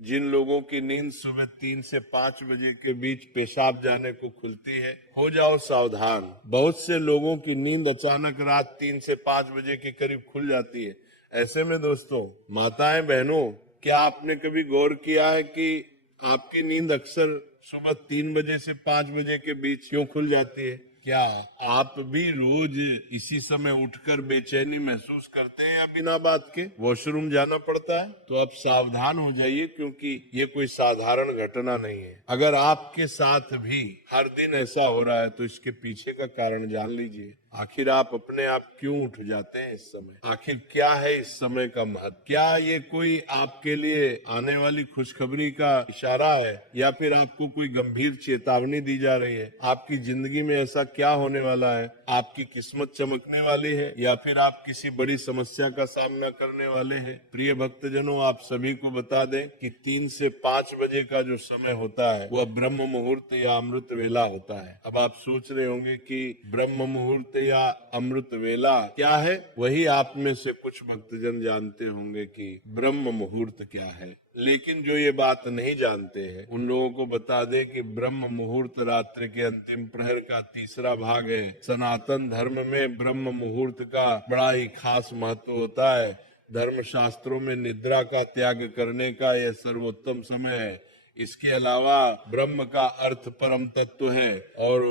जिन लोगों की नींद सुबह 3 से 5 बजे के बीच पेशाब जाने को खुलती है, हो जाओ सावधान। बहुत से लोगों की नींद अचानक रात 3 से 5 बजे के करीब खुल जाती है। ऐसे में दोस्तों, माताएं बहनों, क्या आपने कभी गौर किया है कि आपकी नींद अक्सर सुबह 3 बजे से 5 बजे के बीच क्यों खुल जाती है? क्या आप भी रोज इसी समय उठकर बेचैनी महसूस करते हैं या बिना बात के वॉशरूम जाना पड़ता है? तो अब सावधान हो जाइए, क्योंकि ये कोई साधारण घटना नहीं है। अगर आपके साथ भी हर दिन ऐसा हो रहा है तो इसके पीछे का कारण जान लीजिए। आखिर आप अपने आप क्यों उठ जाते हैं इस समय? आखिर क्या है इस समय का महत्व? क्या ये कोई आपके लिए आने वाली खुशखबरी का इशारा है, या फिर आपको कोई गंभीर चेतावनी दी जा रही है? आपकी जिंदगी में ऐसा क्या होने वाला है? आपकी किस्मत चमकने वाली है, या फिर आप किसी बड़ी समस्या का सामना करने वाले हैं? प्रिय भक्तजनों, आप सभी को बता दें कि 3 से 5 बजे का जो समय होता है वह ब्रह्म मुहूर्त या अमृत वेला होता है। अब आप सोच रहे होंगे कि ब्रह्म मुहूर्त या अमृत वेला क्या है। वही आप में से कुछ भक्तजन जानते होंगे कि ब्रह्म मुहूर्त क्या है, लेकिन जो ये बात नहीं जानते हैं उन लोगों को बता दें कि ब्रह्म मुहूर्त रात्रि के अंतिम प्रहर का तीसरा भाग है। सनातन धर्म में ब्रह्म मुहूर्त का बड़ा ही खास महत्व होता है। धर्म शास्त्रों में निद्रा का त्याग करने का यह सर्वोत्तम समय है। इसके अलावा ब्रह्म का अर्थ परम तत्व है और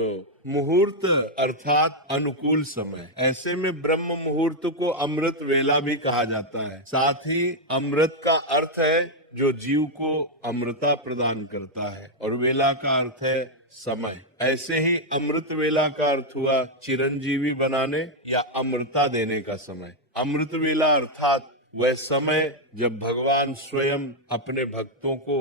मुहूर्त अर्थात अनुकूल समय। ऐसे में ब्रह्म मुहूर्त को अमृत वेला भी कहा जाता है। साथ ही अमृत का अर्थ है जो जीव को अमृता प्रदान करता है, और वेला का अर्थ है समय। ऐसे ही अमृत वेला का अर्थ हुआ चिरंजीवी बनाने या अमृता देने का समय। अमृत वेला अर्थात वह समय जब भगवान स्वयं अपने भक्तों को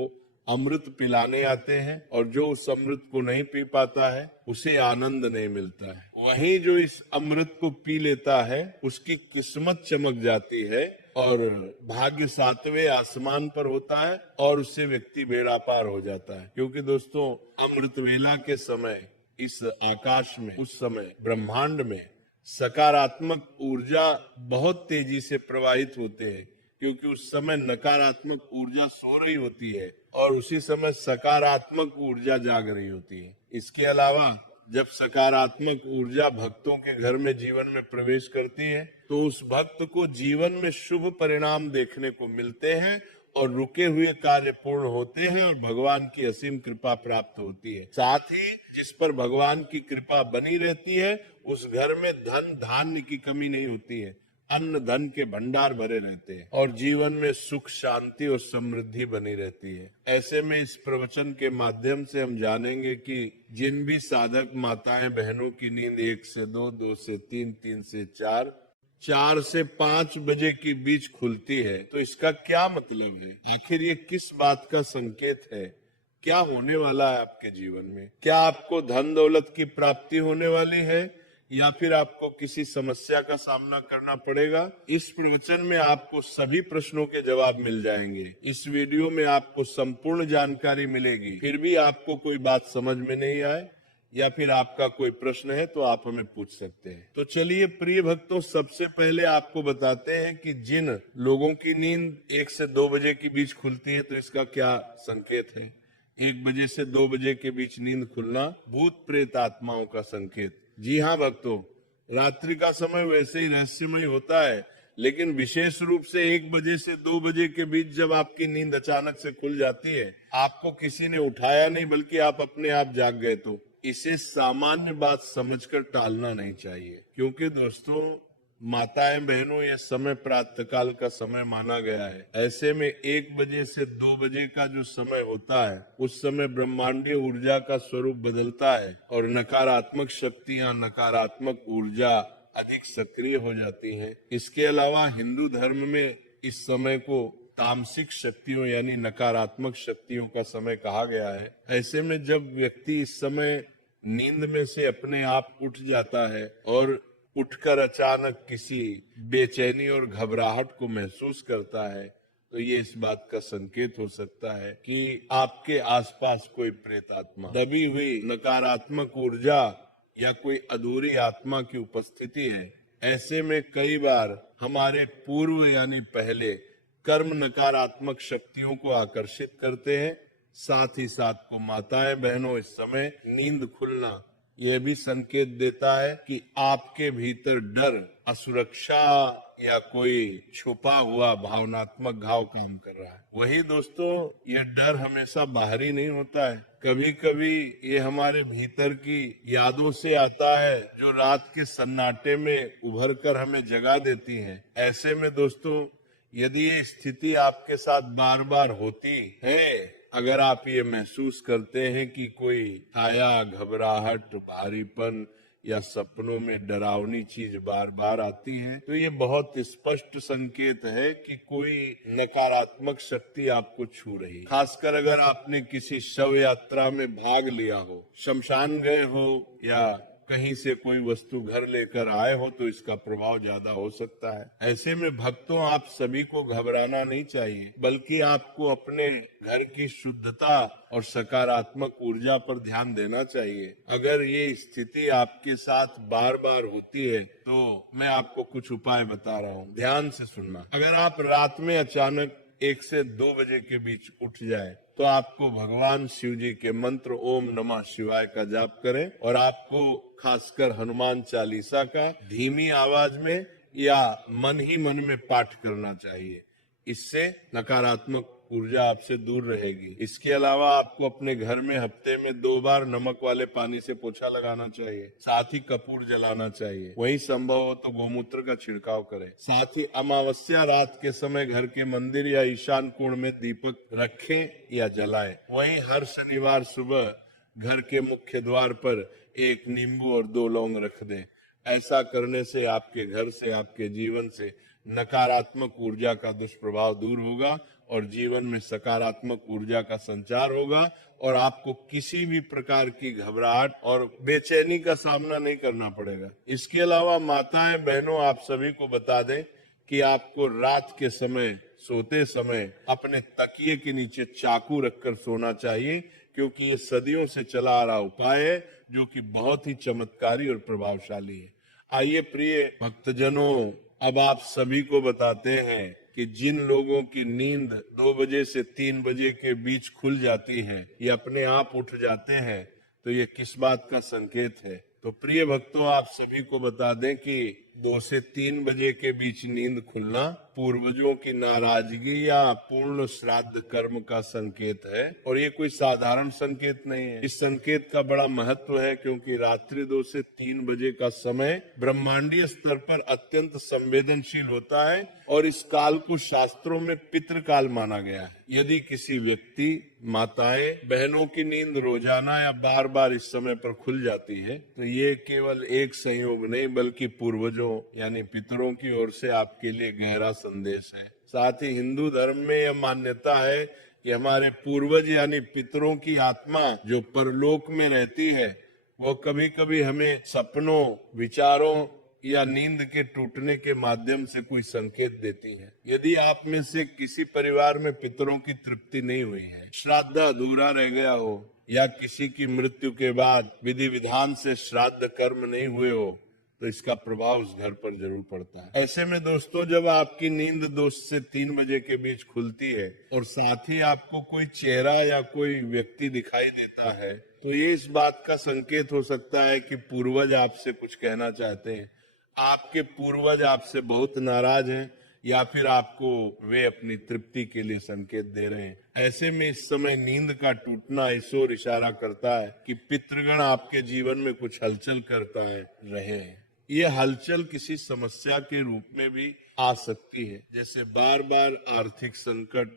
अमृत पिलाने आते हैं, और जो उस अमृत को नहीं पी पाता है उसे आनंद नहीं मिलता है। वहीं जो इस अमृत को पी लेता है उसकी किस्मत चमक जाती है और भाग्य 7वें आसमान पर होता है, और उससे व्यक्ति बेड़ा पार हो जाता है। क्योंकि दोस्तों, अमृत वेला के समय इस आकाश में, उस समय ब्रह्मांड में सकारात्मक ऊर्जा बहुत तेजी से प्रवाहित होते हैं, क्योंकि उस समय नकारात्मक ऊर्जा सो रही होती है और उसी समय सकारात्मक ऊर्जा जाग रही होती है। इसके अलावा जब सकारात्मक ऊर्जा भक्तों के घर में, जीवन में प्रवेश करती है तो उस भक्त को जीवन में शुभ परिणाम देखने को मिलते हैं और रुके हुए कार्य पूर्ण होते हैं और भगवान की असीम कृपा प्राप्त होती है। साथ ही जिस पर भगवान की कृपा बनी रहती है उस घर में धन धान्य की कमी नहीं होती है, अन्न धन के भंडार भरे रहते हैं और जीवन में सुख शांति और समृद्धि बनी रहती है। ऐसे में इस प्रवचन के माध्यम से हम जानेंगे कि जिन भी साधक माताएं बहनों की नींद 1 से 2, 2 से 3, 3 से 4, 4 से 5 बजे के बीच खुलती है, तो इसका क्या मतलब है? आखिर ये किस बात का संकेत है? क्या होने वाला है आपके जीवन में? क्या आपको धन दौलत की प्राप्ति होने वाली है, या फिर आपको किसी समस्या का सामना करना पड़ेगा? इस प्रवचन में आपको सभी प्रश्नों के जवाब मिल जाएंगे। इस वीडियो में आपको संपूर्ण जानकारी मिलेगी। फिर भी आपको कोई बात समझ में नहीं आए या फिर आपका कोई प्रश्न है तो आप हमें पूछ सकते हैं। तो चलिए प्रिय भक्तों, सबसे पहले आपको बताते हैं कि जिन लोगों की नींद 1 से 2 बजे के बीच खुलती है तो इसका क्या संकेत है। 1 बजे से 2 बजे के बीच नींद खुलना भूत प्रेत आत्माओं का संकेत। जी हाँ भक्तों, रात्रि का समय वैसे ही रहस्यमय होता है, लेकिन विशेष रूप से 1 बजे से 2 बजे के बीच जब आपकी नींद अचानक से खुल जाती है, आपको किसी ने उठाया नहीं बल्कि आप अपने आप जाग गए, तो इसे सामान्य बात समझकर टालना नहीं चाहिए। क्योंकि दोस्तों, माताएं बहनों, यह समय प्रातःकाल का समय माना गया है। ऐसे में 1 बजे से 2 बजे का जो समय होता है उस समय ब्रह्मांडीय ऊर्जा का स्वरूप बदलता है और नकारात्मक शक्तियां, नकारात्मक ऊर्जा अधिक सक्रिय हो जाती हैं। इसके अलावा हिंदू धर्म में इस समय को तामसिक शक्तियों यानी नकारात्मक शक्तियों का समय कहा गया है। ऐसे में जब व्यक्ति इस समय नींद में से अपने आप उठ जाता है और उठकर अचानक किसी बेचैनी और घबराहट को महसूस करता है, तो ये इस बात का संकेत हो सकता है कि आपके आसपास कोई प्रेत आत्मा, दबी हुई नकारात्मक ऊर्जा या कोई अधूरी आत्मा की उपस्थिति है। ऐसे में कई बार हमारे पूर्व यानी पहले कर्म नकारात्मक शक्तियों को आकर्षित करते हैं। साथ ही साथ को माताएं बहनों, इस समय नींद खुलना यह भी संकेत देता है कि आपके भीतर डर, असुरक्षा या कोई छुपा हुआ भावनात्मक घाव काम कर रहा है। वही दोस्तों, यह डर हमेशा बाहरी नहीं होता है। कभी कभी ये हमारे भीतर की यादों से आता है, जो रात के सन्नाटे में उभर कर हमें जगा देती है। ऐसे में दोस्तों, यदि ये स्थिति आपके साथ बार बार होती है, अगर आप ये महसूस करते हैं कि कोई छाया, घबराहट, भारीपन या सपनों में डरावनी चीज बार बार आती है, तो ये बहुत स्पष्ट संकेत है कि कोई नकारात्मक शक्ति आपको छू रही है। खासकर अगर आपने किसी शव यात्रा में भाग लिया हो, शमशान गए हो या कहीं से कोई वस्तु घर लेकर आए हो, तो इसका प्रभाव ज्यादा हो सकता है। ऐसे में भक्तों, आप सभी को घबराना नहीं चाहिए, बल्कि आपको अपने घर की शुद्धता और सकारात्मक ऊर्जा पर ध्यान देना चाहिए। अगर ये स्थिति आपके साथ बार बार होती है, तो मैं आपको कुछ उपाय बता रहा हूँ, ध्यान से सुनना। अगर आप रात में अचानक 1 से 2 बजे के बीच उठ जाए, तो आपको भगवान शिव जी के मंत्र ओम नमः शिवाय का जाप करें, और आपको खासकर हनुमान चालीसा का धीमी आवाज में या मन ही मन में पाठ करना चाहिए। इससे नकारात्मक ऊर्जा आपसे दूर रहेगी। इसके अलावा आपको अपने घर में हफ्ते में 2 बार नमक वाले पानी से पोछा लगाना चाहिए। साथ ही कपूर जलाना चाहिए। वहीं संभव हो तो गोमूत्र का छिड़काव करें। साथ ही अमावस्या रात के समय घर के मंदिर या ईशान कोण में दीपक रखें या जलाएं। वहीं हर शनिवार सुबह घर के मुख्य द्वार पर 1 नींबू और 2 लौंग रख दें। ऐसा करने से आपके घर से, आपके जीवन से नकारात्मक ऊर्जा का दुष्प्रभाव दूर होगा और जीवन में सकारात्मक ऊर्जा का संचार होगा, और आपको किसी भी प्रकार की घबराहट और बेचैनी का सामना नहीं करना पड़ेगा। इसके अलावा माताएं बहनों, आप सभी को बता दें कि आपको रात के समय, सोते समय अपने तकिए के नीचे चाकू रखकर सोना चाहिए, क्योंकि ये सदियों से चला आ रहा उपाय है, जो कि बहुत ही चमत्कारी और प्रभावशाली है। आइए प्रिय भक्तजनों, अब आप सभी को बताते हैं कि जिन लोगों की नींद 2 बजे से 3 बजे के बीच खुल जाती है, ये अपने आप उठ जाते हैं, तो ये किस बात का संकेत है? तो प्रिय भक्तों, आप सभी को बता दें कि 2 से 3 बजे के बीच नींद खुलना पूर्वजों की नाराजगी या पूर्ण श्राद्ध कर्म का संकेत है, और ये कोई साधारण संकेत नहीं है। इस संकेत का बड़ा महत्व है, क्योंकि रात्रि 2 से 3 बजे का समय ब्रह्मांडीय स्तर पर अत्यंत संवेदनशील होता है, और इस काल को शास्त्रों में पितृकाल माना गया है। यदि किसी व्यक्ति, माताएं बहनों की नींद रोजाना या बार बार इस समय पर खुल जाती है, तो ये केवल एक संयोग नहीं, बल्कि पूर्वजों यानी पितरों की ओर से आपके लिए गहरा संदेश है। साथ ही हिंदू धर्म में यह मान्यता है कि हमारे पूर्वज यानी पितरों की आत्मा जो परलोक में रहती है, वो कभी कभी हमें सपनों, विचारों या नींद के टूटने के माध्यम से कोई संकेत देती है। यदि आप में से किसी परिवार में पितरों की तृप्ति नहीं हुई है, श्राद्ध अधूरा रह गया हो, या किसी की मृत्यु के बाद विधि विधान से श्राद्ध कर्म नहीं हुए हो, तो इसका प्रभाव उस घर पर जरूर पड़ता है। ऐसे में दोस्तों, जब आपकी नींद 2 से 3 बजे के बीच खुलती है और साथ ही आपको कोई चेहरा या कोई व्यक्ति दिखाई देता है, तो ये इस बात का संकेत हो सकता है कि पूर्वज आपसे कुछ कहना चाहते हैं। आपके पूर्वज आपसे बहुत नाराज हैं, या फिर आपको वे अपनी तृप्ति के लिए संकेत दे रहे हैं। ऐसे में इस समय नींद का टूटना इस ओर इशारा करता है कि पितृगण आपके जीवन में कुछ हलचल करता है रहे हैं। ये हलचल किसी समस्या के रूप में भी आ सकती है, जैसे बार बार आर्थिक संकट,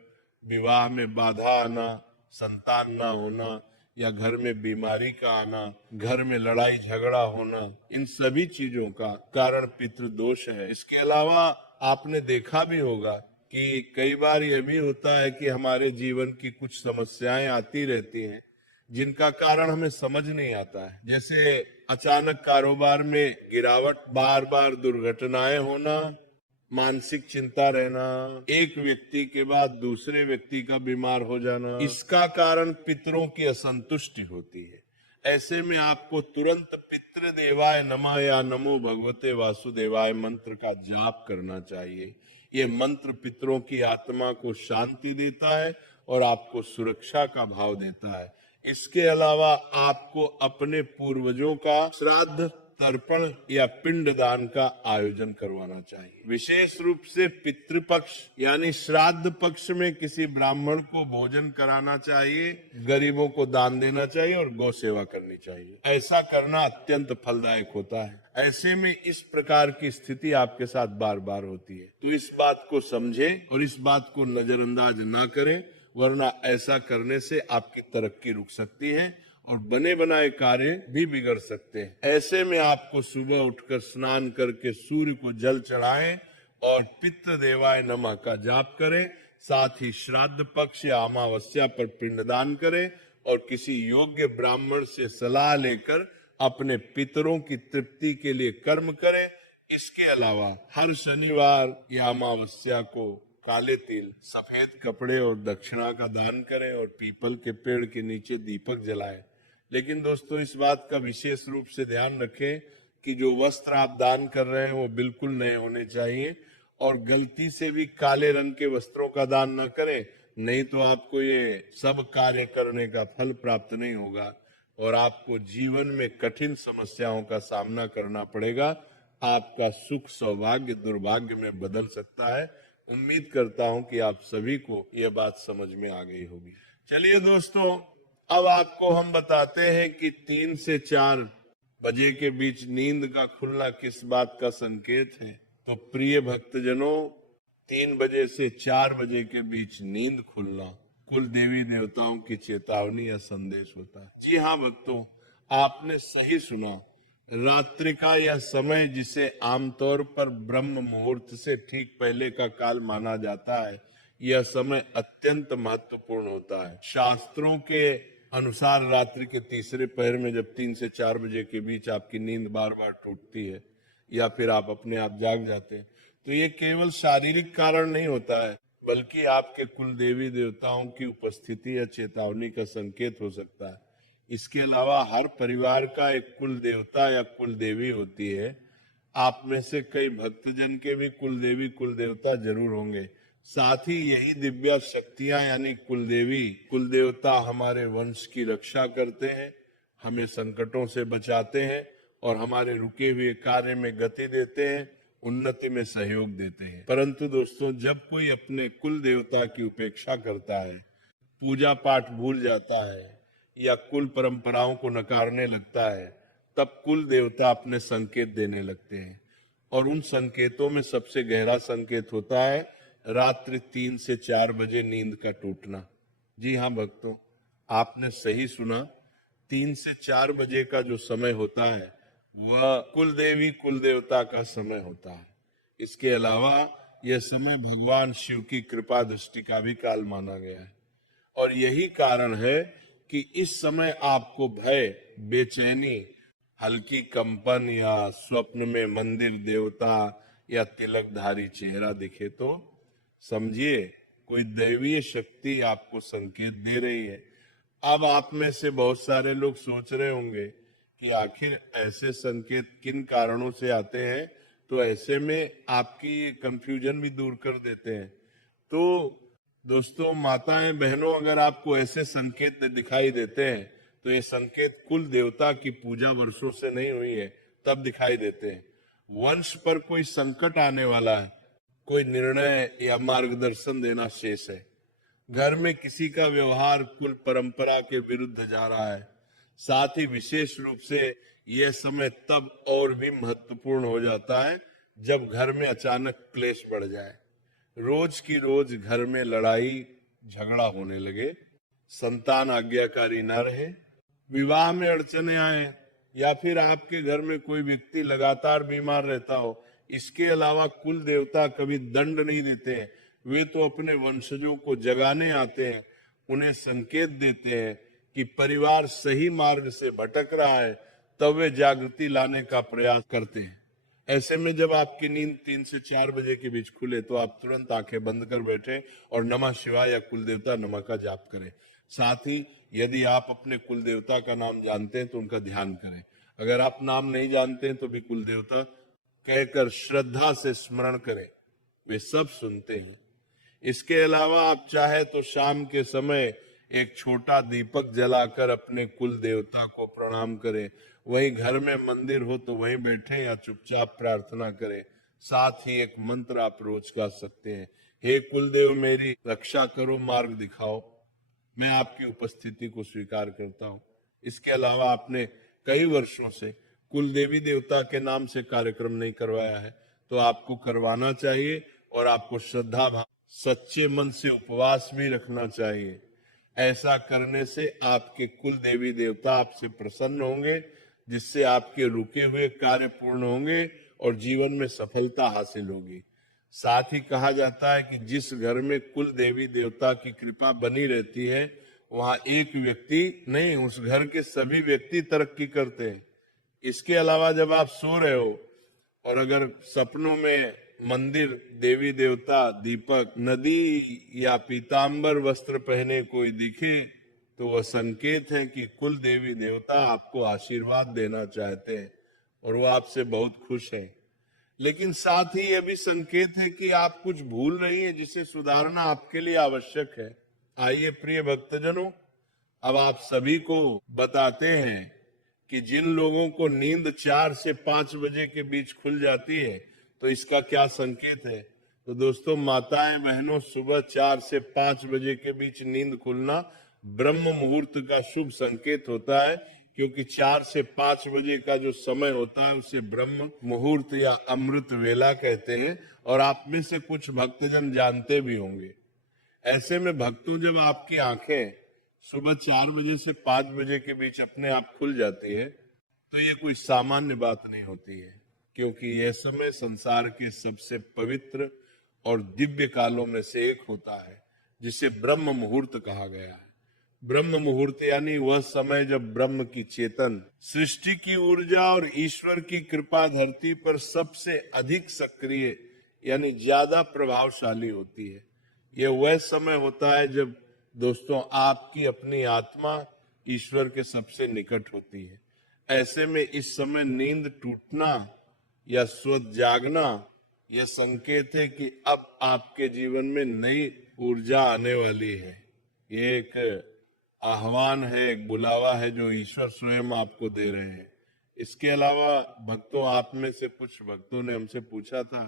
विवाह में बाधा आना, संतान न होना, या घर में बीमारी का आना, घर में लड़ाई झगड़ा होना। इन सभी चीजों का कारण पितृदोष है। इसके अलावा आपने देखा भी होगा कि कई बार यह भी होता है कि हमारे जीवन की कुछ समस्याएं आती रहती हैं, जिनका कारण हमें समझ नहीं आता है। जैसे अचानक कारोबार में गिरावट, बार बार दुर्घटनाएं होना, मानसिक चिंता रहना, एक व्यक्ति के बाद दूसरे व्यक्ति का बीमार हो जाना। इसका कारण पितरों की असंतुष्टि होती है। ऐसे में आपको तुरंत पितृदेवाय नमः या नमो भगवते वासुदेवाय मंत्र का जाप करना चाहिए। ये मंत्र पितरों की आत्मा को शांति देता है और आपको सुरक्षा का भाव देता है। इसके अलावा आपको अपने पूर्वजों का श्राद्ध, तर्पण या पिंडदान का आयोजन करवाना चाहिए। विशेष रूप से पितृपक्ष यानी श्राद्ध पक्ष में किसी ब्राह्मण को भोजन कराना चाहिए, गरीबों को दान देना चाहिए और गौ सेवा करनी चाहिए। ऐसा करना अत्यंत फलदायक होता है। ऐसे में इस प्रकार की स्थिति आपके साथ बार बार होती है, तो इस बात को समझें और इस बात को नजरअंदाज ना करें, वरना ऐसा करने से आपकी तरक्की रुक सकती है और बने बनाए कार्य भी बिगड़ सकते हैं। ऐसे में आपको सुबह उठकर स्नान करके सूर्य को जल चढ़ाएं और पितृ देवाय नमः का जाप करें। साथ ही श्राद्ध पक्ष या अमावस्या पर पिंडदान करें और किसी योग्य ब्राह्मण से सलाह लेकर अपने पितरों की तृप्ति के लिए कर्म करें। इसके अलावा हर शनिवार या अमावस्या को काले तिल, सफेद कपड़े और दक्षिणा का दान करें और पीपल के पेड़ के नीचे दीपक जलाएं। लेकिन दोस्तों, इस बात का विशेष रूप से ध्यान रखें कि जो वस्त्र आप दान कर रहे हैं वो बिल्कुल नए होने चाहिए और गलती से भी काले रंग के वस्त्रों का दान न करें, नहीं तो आपको ये सब कार्य करने का फल प्राप्त नहीं होगा और आपको जीवन में कठिन समस्याओं का सामना करना पड़ेगा। आपका सुख सौभाग्य दुर्भाग्य में बदल सकता है। उम्मीद करता हूं कि आप सभी को यह बात समझ में आ गई होगी। चलिए दोस्तों, अब आपको हम बताते हैं कि 3 से 4 बजे के बीच नींद का खुलना किस बात का संकेत है। तो प्रिय भक्तजनों, 3 बजे से 4 बजे के बीच नींद खुलना कुल देवी देवताओं की चेतावनी या संदेश होता है। जी हाँ भक्तों, आपने सही सुना। रात्रि का यह समय, जिसे आमतौर पर ब्रह्म मुहूर्त से ठीक पहले का काल माना जाता है, यह समय अत्यंत महत्वपूर्ण होता है। शास्त्रों के अनुसार रात्रि के तीसरे पहर में जब 3 से 4 बजे के बीच आपकी नींद बार बार टूटती है या फिर आप अपने आप जाग जाते हैं, तो ये केवल शारीरिक कारण नहीं होता है, बल्कि आपके कुल देवी देवताओं की उपस्थिति या चेतावनी का संकेत हो सकता है। इसके अलावा हर परिवार का एक कुल देवता या कुल देवी होती है। आप में से कई भक्तजन के भी कुल देवी कुल देवता जरूर होंगे। साथ ही यही दिव्य शक्तियां यानी कुल देवी कुल देवता हमारे वंश की रक्षा करते हैं, हमें संकटों से बचाते हैं और हमारे रुके हुए कार्य में गति देते हैं, उन्नति में सहयोग देते हैं। परंतु दोस्तों, जब कोई अपने कुल देवता की उपेक्षा करता है, पूजा पाठ भूल जाता है या कुल परंपराओं को नकारने लगता है, तब कुल देवता अपने संकेत देने लगते हैं और उन संकेतों में सबसे गहरा संकेत होता है रात्रि 3 से 4 बजे नींद का टूटना। जी हाँ भक्तों, आपने सही सुना। 3 से 4 बजे का जो समय होता है वह कुल देवी कुल देवता का समय होता है। इसके अलावा यह समय भगवान शिव की कृपा दृष्टि का भी काल माना गया है और यही कारण है कि इस समय आपको भय, बेचैनी, हल्की कंपन या स्वप्न में मंदिर देवता या तिलकधारी चेहरा दिखे तो समझिए कोई दैवीय शक्ति आपको संकेत दे रही है। अब आप में से बहुत सारे लोग सोच रहे होंगे कि आखिर ऐसे संकेत किन कारणों से आते हैं, तो ऐसे में आपकी कंफ्यूजन भी दूर कर देते हैं। तो दोस्तों, माताएं बहनों, अगर आपको ऐसे संकेत दिखाई देते हैं तो ये संकेत कुल देवता की पूजा वर्षों से नहीं हुई है, तब दिखाई देते हैं। वंश पर कोई संकट आने वाला है, कोई निर्णय या मार्गदर्शन देना शेष है, घर में किसी का व्यवहार कुल परंपरा के विरुद्ध जा रहा है। साथ ही विशेष रूप से यह समय तब और भी महत्वपूर्ण हो जाता है जब घर में अचानक क्लेश बढ़ जाए, रोज की रोज घर में लड़ाई झगड़ा होने लगे, संतान आज्ञाकारी न रहे, विवाह में अड़चने आए या फिर आपके घर में कोई व्यक्ति लगातार बीमार रहता हो। इसके अलावा कुल देवता कभी दंड नहीं देते हैं, वे तो अपने वंशजों को जगाने आते हैं, उन्हें संकेत देते हैं कि परिवार सही मार्ग से भटक रहा है, तब वे जागृति लाने का प्रयास करते हैं। ऐसे में जब आपकी नींद 3 से 4 बजे के बीच खुले तो आप तुरंत आंखें बंद कर बैठे और नमः शिवाय या कुल देवता नमः का जाप करें। साथ ही यदि आप अपने कुल देवता का नाम जानते हैं तो उनका ध्यान करें। अगर आप नाम नहीं जानते हैं तो भी कुल देवता कहकर श्रद्धा से स्मरण करें। वे सब सुनते हैं। इसके अलावा आप चाहे तो शाम के समय एक छोटा दीपक जलाकर अपने कुल देवता को प्रणाम करें। वहीं घर में मंदिर हो तो वहीं बैठे या चुपचाप प्रार्थना करें। साथ ही एक मंत्र आप रोज गा सकते हैं। हे कुलदेव मेरी रक्षा करो, मार्ग दिखाओ, मैं आपकी उपस्थिति को स्वीकार करता हूँ। इसके अलावा आपने कई वर्षों से कुल देवी देवता के नाम से कार्यक्रम नहीं करवाया है तो आपको करवाना चाहिए और आपको श्रद्धा भाव सच्चे मन से उपवास भी रखना चाहिए। ऐसा करने से आपके कुल देवी देवता आपसे प्रसन्न होंगे, जिससे आपके रुके हुए कार्य पूर्ण होंगे और जीवन में सफलता हासिल होगी। साथ ही कहा जाता है कि जिस घर में कुल देवी देवता की कृपा बनी रहती है वहां एक व्यक्ति नहीं, उस घर के सभी व्यक्ति तरक्की करते हैं। इसके अलावा जब आप सो रहे हो और अगर सपनों में मंदिर, देवी देवता, दीपक, नदी या पीतांबर वस्त्र पहने कोई दिखे तो वह संकेत है कि कुल देवी देवता आपको आशीर्वाद देना चाहते हैं और वो आपसे बहुत खुश हैं। लेकिन साथ ही यह भी संकेत है कि आप कुछ भूल रही हैं जिसे सुधारना आपके लिए आवश्यक है। आइए प्रिय भक्तजनों, अब आप सभी को बताते हैं कि जिन लोगों को नींद 4 से 5 बजे के बीच खुल जाती है तो इसका क्या संकेत है। तो दोस्तों, माताएं बहनों, सुबह 4 से 5 बजे के बीच नींद खुलना ब्रह्म मुहूर्त का शुभ संकेत होता है, क्योंकि 4 से 5 बजे का जो समय होता है उसे ब्रह्म मुहूर्त या अमृत वेला कहते हैं और आप में से कुछ भक्तजन जानते भी होंगे। ऐसे में भक्तों, जब आपकी आंखें सुबह 4 बजे से 5 बजे के बीच अपने आप खुल जाती है तो ये कोई सामान्य बात नहीं होती है, क्योंकि यह समय संसार के सबसे पवित्र और दिव्य कालों में से एक होता है, जिसे ब्रह्म मुहूर्त कहा गया है। ब्रह्म मुहूर्त यानी वह समय जब ब्रह्म की चेतन, सृष्टि की ऊर्जा और ईश्वर की कृपा धरती पर सबसे अधिक सक्रिय यानी ज्यादा प्रभावशाली होती है। यह वह समय होता है जब दोस्तों आपकी अपनी आत्मा ईश्वर के सबसे निकट होती है। ऐसे में इस समय नींद टूटना या स्वतः जागना यह संकेत है कि अब आपके जीवन में नई ऊर्जा आने वाली है। ये एक आह्वान है, एक बुलावा है जो ईश्वर स्वयं आपको दे रहे हैं। इसके अलावा भक्तों, आप में से कुछ भक्तों ने हमसे पूछा था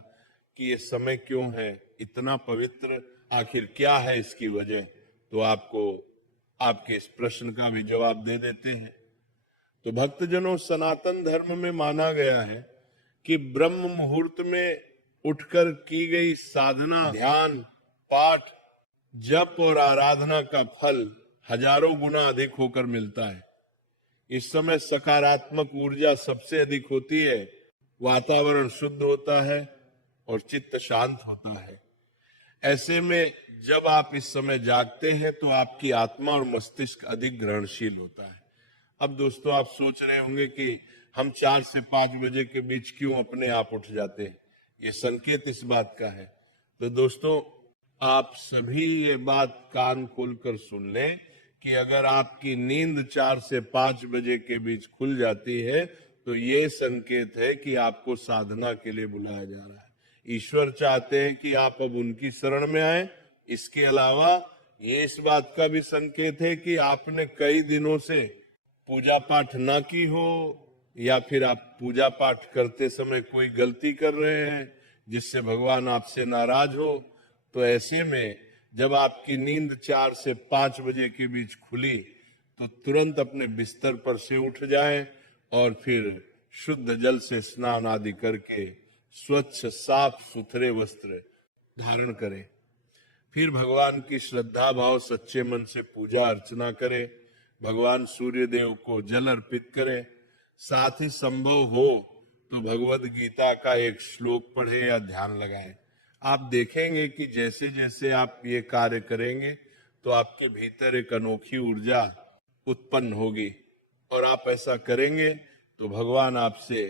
कि ये समय क्यों है इतना पवित्र, आखिर क्या है इसकी वजह। तो आपको आपके इस प्रश्न का भी जवाब दे देते हैं। तो भक्तजनों, सनातन धर्म में माना गया है कि ब्रह्म मुहूर्त में उठकर की गई साधना, ध्यान, पाठ, जप और आराधना का फल हजारों गुना अधिक होकर मिलता है। इस समय सकारात्मक ऊर्जा सबसे अधिक होती है, वातावरण शुद्ध होता है और चित्त शांत होता है। ऐसे में जब आप इस समय जागते हैं तो आपकी आत्मा और मस्तिष्क अधिक ग्रहणशील होता है। अब दोस्तों, आप सोच रहे होंगे कि हम 4 से 5 बजे के बीच क्यों अपने आप उठ जाते हैं। ये संकेत इस बात का है। तो दोस्तों, आप सभी ये बात कान खोलकर सुन लें कि अगर आपकी नींद 4 से 5 बजे के बीच खुल जाती है तो ये संकेत है कि आपको साधना के लिए बुलाया जा रहा है। ईश्वर चाहते हैं कि आप अब उनकी शरण में आए। इसके अलावा ये इस बात का भी संकेत है कि आपने कई दिनों से पूजा पाठ ना की हो या फिर आप पूजा पाठ करते समय कोई गलती कर रहे हैं जिससे भगवान आपसे नाराज हो। तो ऐसे में जब आपकी नींद 4 से 5 बजे के बीच खुली तो तुरंत अपने बिस्तर पर से उठ जाएं और फिर शुद्ध जल से स्नान आदि करके स्वच्छ साफ सुथरे वस्त्र धारण करें। फिर भगवान की श्रद्धा भाव सच्चे मन से पूजा अर्चना करें। भगवान सूर्य देव को जल अर्पित करें। साथ ही संभव हो तो भगवद गीता का एक श्लोक पढ़े या ध्यान लगाएं। आप देखेंगे कि जैसे जैसे आप ये कार्य करेंगे तो आपके भीतर एक अनोखी ऊर्जा उत्पन्न होगी और आप ऐसा करेंगे तो भगवान आपसे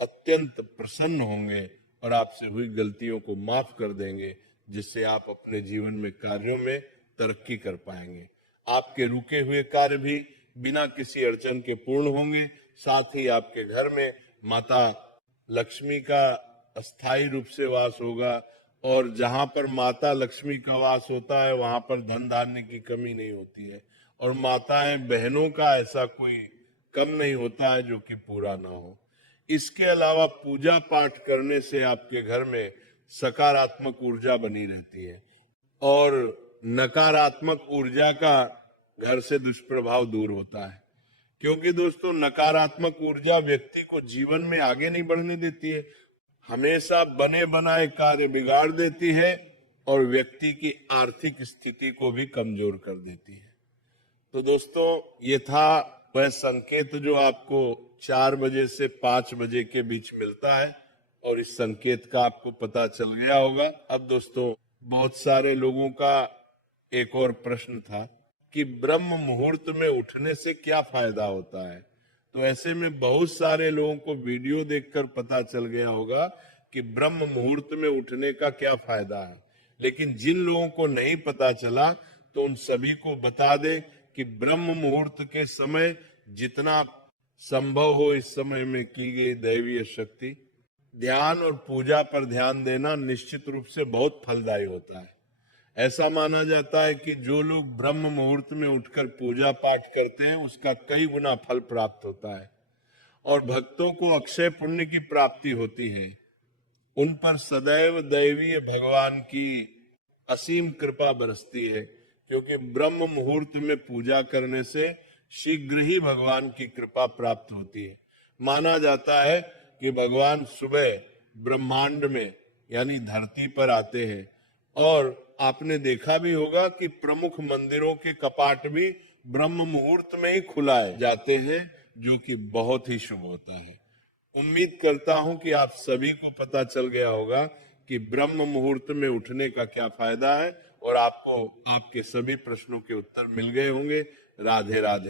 अत्यंत प्रसन्न होंगे और आपसे हुई गलतियों को माफ कर देंगे, जिससे आप अपने जीवन में कार्यों में तरक्की कर पाएंगे। आपके रुके हुए कार्य भी बिना किसी अड़चन के पूर्ण होंगे। साथ ही आपके घर में माता लक्ष्मी का अस्थायी रूप से वास होगा और जहां पर माता लक्ष्मी का वास होता है वहां पर धन धान्य की कमी नहीं होती है, और माताएं बहनों का ऐसा कोई कम नहीं होता है जो कि पूरा ना हो। इसके अलावा पूजा पाठ करने से आपके घर में सकारात्मक ऊर्जा बनी रहती है और नकारात्मक ऊर्जा का घर से दुष्प्रभाव दूर होता है। क्योंकि दोस्तों नकारात्मक ऊर्जा व्यक्ति को जीवन में आगे नहीं बढ़ने देती है, हमेशा बने बनाए कार्य बिगाड़ देती है और व्यक्ति की आर्थिक स्थिति को भी कमजोर कर देती है। तो दोस्तों ये था वह संकेत जो आपको 4 बजे से 5 बजे के बीच मिलता है, और इस संकेत का आपको पता चल गया होगा। अब दोस्तों बहुत सारे लोगों का एक और प्रश्न था कि ब्रह्म मुहूर्त में उठने से क्या फायदा होता है। तो ऐसे में बहुत सारे लोगों को वीडियो देखकर पता चल गया होगा कि ब्रह्म मुहूर्त में उठने का क्या फायदा है, लेकिन जिन लोगों को नहीं पता चला तो उन सभी को बता दे कि ब्रह्म मुहूर्त के समय जितना संभव हो इस समय में की गई दैवीय शक्ति, ध्यान और पूजा पर ध्यान देना निश्चित रूप से बहुत फलदायी होता है। ऐसा माना जाता है कि जो लोग ब्रह्म मुहूर्त में उठकर पूजा पाठ करते हैं उसका कई गुना फल प्राप्त होता है और भक्तों को अक्षय पुण्य की प्राप्ति होती है। उन पर सदैव दैवीय भगवान की असीम कृपा बरसती है, क्योंकि ब्रह्म मुहूर्त में पूजा करने से शीघ्र ही भगवान की कृपा प्राप्त होती है। माना जाता है कि भगवान सुबह ब्रह्मांड में यानी धरती पर आते हैं, और आपने देखा भी होगा कि प्रमुख मंदिरों के कपाट भी ब्रह्म मुहूर्त में ही खुलाए जाते हैं, जो कि बहुत ही शुभ होता है। उम्मीद करता हूं कि आप सभी को पता चल गया होगा कि ब्रह्म मुहूर्त में उठने का क्या फायदा है, और आपको आपके सभी प्रश्नों के उत्तर मिल गए होंगे। राधे राधे।